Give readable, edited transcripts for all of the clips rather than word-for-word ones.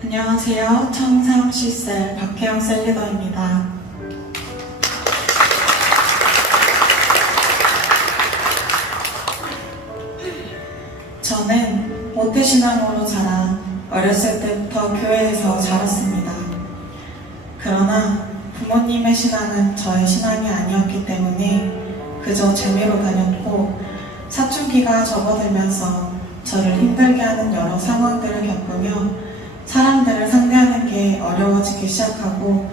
안녕하세요. 청삼시셀 박혜영 셀리더입니다. 저는 모태신앙으로 자라 어렸을 때부터 교회에서 자랐습니다. 그러나 부모님의 신앙은 저의 신앙이 아니었기 때문에 그저 재미로 다녔고, 사춘기가 접어들면서 저를 힘들게 하는 여러 상황들을 겪으며 사람들을 상대하는 게 어려워지기 시작하고,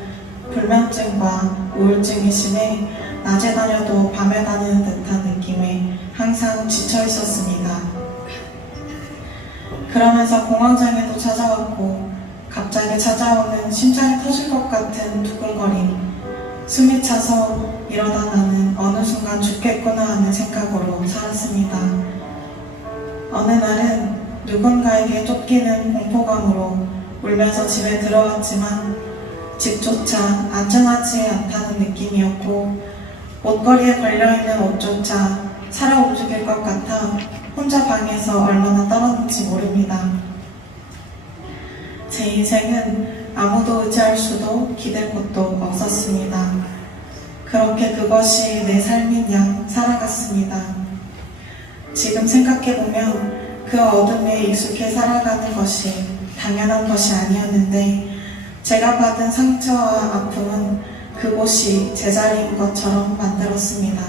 불면증과 우울증이 심해 낮에 다녀도 밤에 다니는 듯한 느낌에 항상 지쳐 있었습니다. 그러면서 공황장애도 찾아왔고, 갑자기 찾아오는 심장이 터질 것 같은 두근거림, 숨이 차서 이러다 나는 어느 순간 죽겠구나 하는 생각으로 살았습니다. 어느 날은 누군가에게 쫓기는 공포감으로 울면서 집에 들어왔지만 집조차 안전하지 않다는 느낌이었고, 옷걸이에 걸려있는 옷조차 살아 움직일 것 같아 혼자 방에서 얼마나 떨었는지 모릅니다. 제 인생은 아무도 의지할 수도 기댈 곳도 없었습니다. 그렇게 그것이 내 삶인 양 살아갔습니다. 지금 생각해보면 그 어둠에 익숙해 살아가는 것이 당연한 것이 아니었는데, 제가 받은 상처와 아픔은 그곳이 제자리인 것처럼 만들었습니다.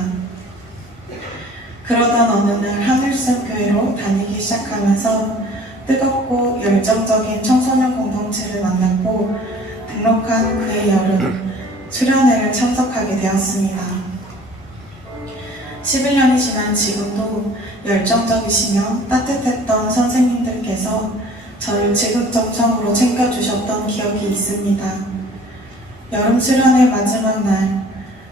그러던 어느 날 하늘샘 교회로 다니기 시작하면서 뜨겁고 열정적인 청소년 공동체를 만났고, 등록한 그해 여름 수련회를 참석하게 되었습니다. 11년이 지난 지금도 열정적이시며 따뜻했던 선생님들께서 저를 지극정성으로 챙겨주셨던 기억이 있습니다. 여름 수련회 마지막 날,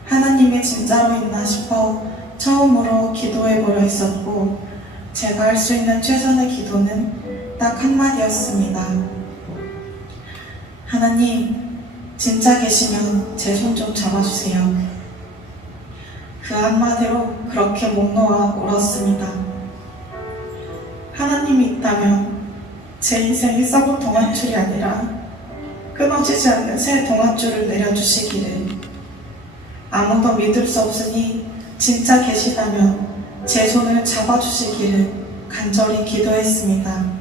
하나님이 진짜로 있나 싶어 처음으로 기도해보려 했었고, 제가 할 수 있는 최선의 기도는 딱 한마디였습니다. 하나님, 진짜 계시면 제 손 좀 잡아주세요. 그 한마디로 그렇게 목 놓아 울었습니다. 하나님이 있다면 제 인생이 썩은 동아줄이 아니라 끊어지지 않는 새 동아줄을 내려주시기를, 아무도 믿을 수 없으니 진짜 계시다면 제 손을 잡아주시기를 간절히 기도했습니다.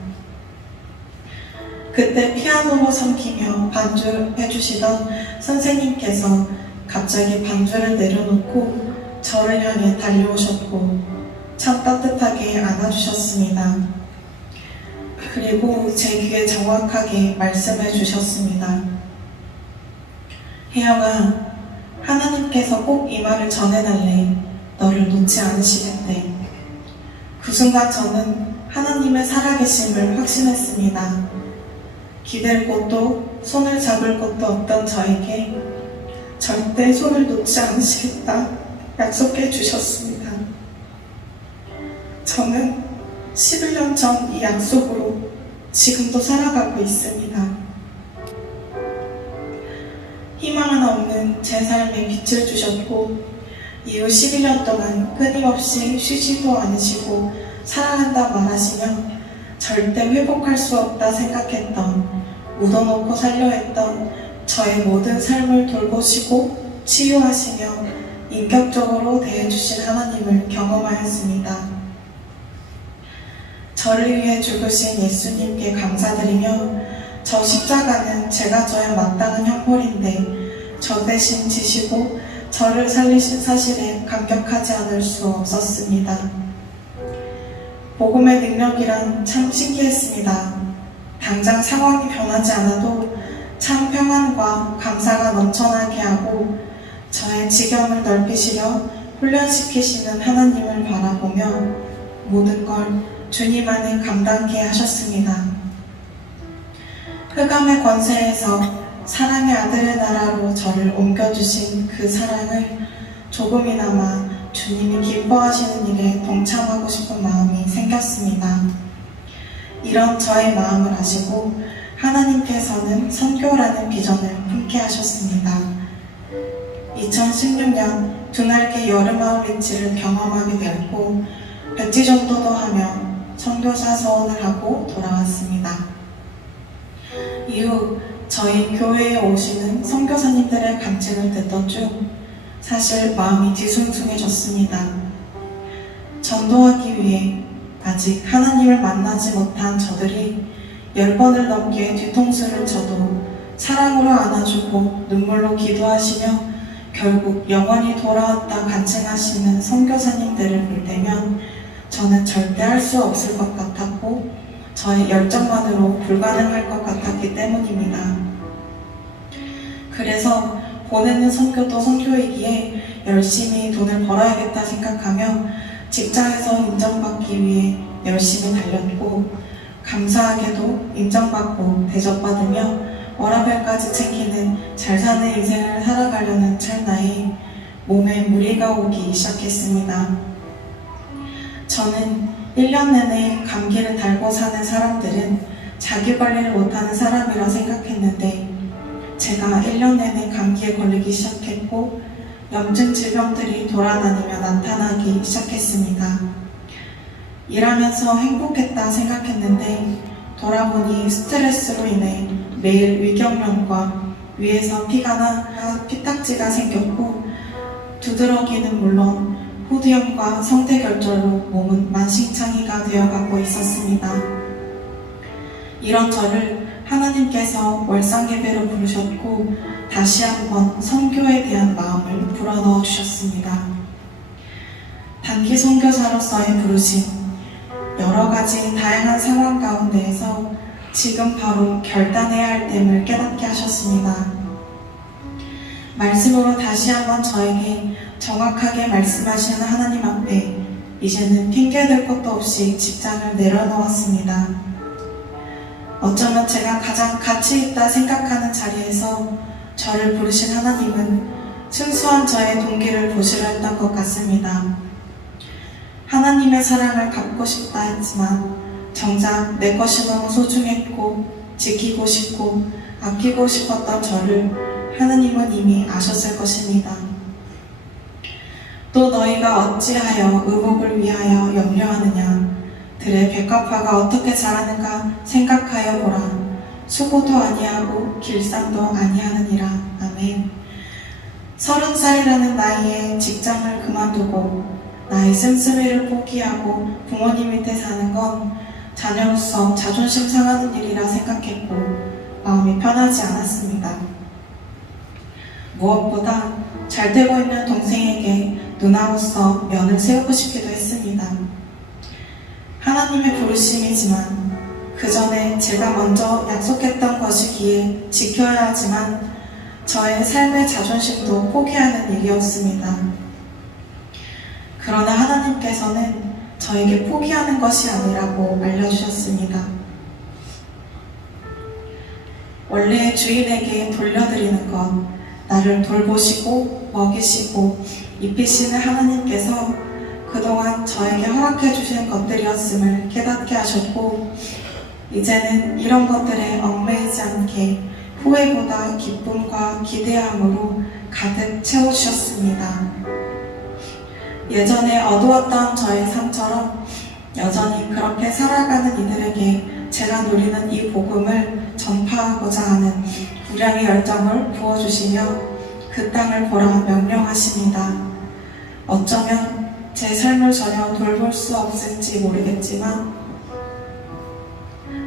그때 피아노로 섬기며 반주해주시던 선생님께서 갑자기 반주를 내려놓고 저를 향해 달려오셨고 참 따뜻하게 안아주셨습니다. 그리고 제 귀에 정확하게 말씀해 주셨습니다. 혜영아, 하나님께서 꼭 이 말을 전해달래. 너를 놓지 않으시겠대. 그 순간 저는 하나님의 살아계심을 확신했습니다. 기댈 곳도 손을 잡을 곳도 없던 저에게 절대 손을 놓지 않으시겠다 약속해 주셨습니다. 저는 11년 전 이 약속으로 지금도 살아가고 있습니다. 희망 하나 없는 제 삶에 빛을 주셨고, 이후 11년 동안 끊임없이 쉬지도 않으시고 사랑한다 말하시며 절대 회복할 수 없다 생각했던, 묻어놓고 살려 했던 저의 모든 삶을 돌보시고 치유하시며 인격적으로 대해주신 하나님을 경험하였습니다. 저를 위해 죽으신 예수님께 감사드리며, 저 십자가는 제가 져야 마땅한 형벌인데 저 대신 지시고 저를 살리신 사실에 감격하지 않을 수 없었습니다. 복음의 능력이란 참 신기했습니다. 당장 상황이 변하지 않아도 참 평안과 감사가 넘쳐나게 하고 저의 지경을 넓히시려 훈련시키시는 하나님을 바라보며 모든 걸 주님 안에 감당케 하셨습니다. 흑암의 권세에서 사랑의 아들의 나라로 저를 옮겨주신 그 사랑을 조금이나마 주님이 기뻐하시는 일에 동참하고 싶은 마음이 생겼습니다. 이런 저의 마음을 아시고 하나님께서는 선교라는 비전을 품게 하셨습니다. 2016년 두날개 여름 아울리치를 경험하게 되었고, 백지 정도도 하며 선교사 서원을 하고 돌아왔습니다. 이후 저희 교회에 오시는 선교사님들의 간증을 듣던 중 사실 마음이 뒤숭숭해졌습니다. 전도하기 위해 아직 하나님을 만나지 못한 저들이 10번을 넘게 뒤통수를 쳐도 사랑으로 안아주고 눈물로 기도하시며 결국 영원히 돌아왔다 간증하시는 선교사님들을 볼 때면 저는 절대 할 수 없을 것 같았고 저의 열정만으로 불가능할 것 같았기 때문입니다. 그래서 보내는 선교도 선교이기에 열심히 돈을 벌어야겠다 생각하며 직장에서 인정받기 위해 열심히 달렸고 감사하게도 인정받고 대접받으며 워라밸까지 챙기는 잘 사는 인생을 살아가려는 찰나에 몸에 무리가 오기 시작했습니다. 저는 1년 내내 감기를 달고 사는 사람들은 자기 관리를 못하는 사람이라 생각했는데 제가 1년 내내 감기에 걸리기 시작했고 염증 질병들이 돌아다니며 나타나기 시작했습니다. 일하면서 행복했다 생각했는데 돌아보니 스트레스로 인해 매일 위경련과 위에서 피가 나 피딱지가 생겼고 두드러기는 물론 후두염과 성대결절로 몸은 만신창이가 되어가고 있었습니다. 이런 저를 하나님께서 월상예배로 부르셨고 다시 한번 선교에 대한 마음을 불어넣어 주셨습니다. 단기 선교사로서의 부르심, 여러 가지 다양한 상황 가운데에서 지금 바로 결단해야 할 됨을 깨닫게 하셨습니다. 말씀으로 다시 한번 저에게 정확하게 말씀하시는 하나님 앞에 이제는 핑계댈 것도 없이 직장을 내려놓았습니다. 어쩌면 제가 가장 가치 있다 생각하는 자리에서 저를 부르신 하나님은 순수한 저의 동기를 보시려 했던 것 같습니다. 하나님의 사랑을 갚고 싶다 했지만 정작 내 것이 너무 소중했고 지키고 싶고 아끼고 싶었던 저를 하나님은 이미 아셨을 것입니다. 또 너희가 어찌하여 의복을 위하여 염려하느냐 들의 백합화가 어떻게 자라는가 생각하여 보라. 수고도 아니하고 길쌈도 아니하느니라. 아멘. 30살이라는 나이에 직장을 그만두고 나의 씀씀이를 포기하고 부모님 밑에 사는 건 자녀로서 자존심 상하는 일이라 생각했고 마음이 편하지 않았습니다. 무엇보다 잘 되고 있는 동생에게 누나로서 면을 세우고 싶기도 했습니다. 하나님의 부르심이지만 그 전에 제가 먼저 약속했던 것이기에 지켜야 하지만 저의 삶의 자존심도 포기하는 일이었습니다. 그러나 하나님께서는 저에게 포기하는 것이 아니라고 알려주셨습니다. 원래 주인에게 돌려드리는 것, 나를 돌보시고 먹이시고 입히시는 하나님께서 그동안 저에게 허락해 주신 것들이었음을 깨닫게 하셨고 이제는 이런 것들에 얽매이지 않게 후회보다 기쁨과 기대함으로 가득 채워주셨습니다. 예전에 어두웠던 저의 삶처럼 여전히 그렇게 살아가는 이들에게 제가 누리는 이 복음을 전파하고자 하는 불량의 열정을 부어주시며 그 땅을 보라 명령하십니다. 어쩌면 제 삶을 전혀 돌볼 수 없을지 모르겠지만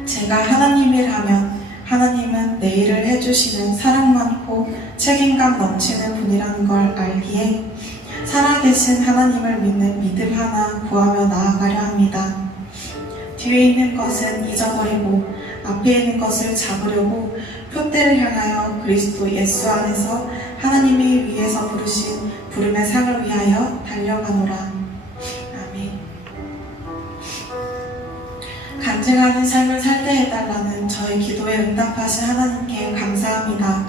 제가 하나님 일하면 하나님은 내 일을 해주시는 사랑 많고 책임감 넘치는 분이라는 걸 알기에 살아계신 하나님을 믿는 믿음 하나 구하며 나아가려 합니다. 뒤에 있는 것은 잊어버리고 앞에 있는 것을 잡으려고 표대를 향하여 그리스도 예수 안에서 하나님이 위에서 부르신 부름의 상을 위하여 달려가노라. 아멘. 간증하는 삶을 살게 해달라는 저의 기도에 응답하신 하나님께 감사합니다.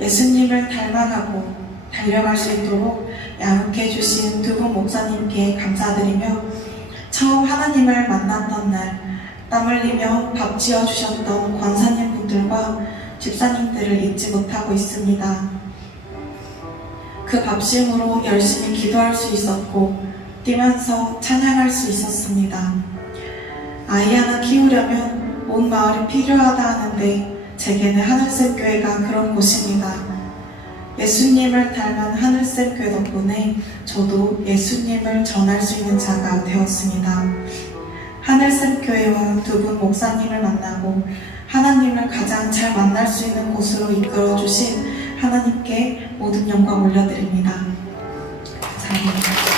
예수님을 닮아가고 달려갈 수 있도록 양육해 주신 두 분 목사님께 감사드리며 처음 하나님을 만났던 날 땀 흘리며 밥 지어주셨던 권사님 분들과 집사님들을 잊지 못하고 있습니다. 그 밥심으로 열심히 기도할 수 있었고 뛰면서 찬양할 수 있었습니다. 아이 하나 키우려면 온 마을이 필요하다 하는데 제게는 하늘샘 교회가 그런 곳입니다. 예수님을 닮은 하늘샘 교회 덕분에 저도 예수님을 전할 수 있는 자가 되었습니다. 하늘샘 교회와 두 분 목사님을 만나고 하나님을 가장 잘 만날 수 있는 곳으로 이끌어 주신 하나님께 모든 영광 올려드립니다. 감사합니다.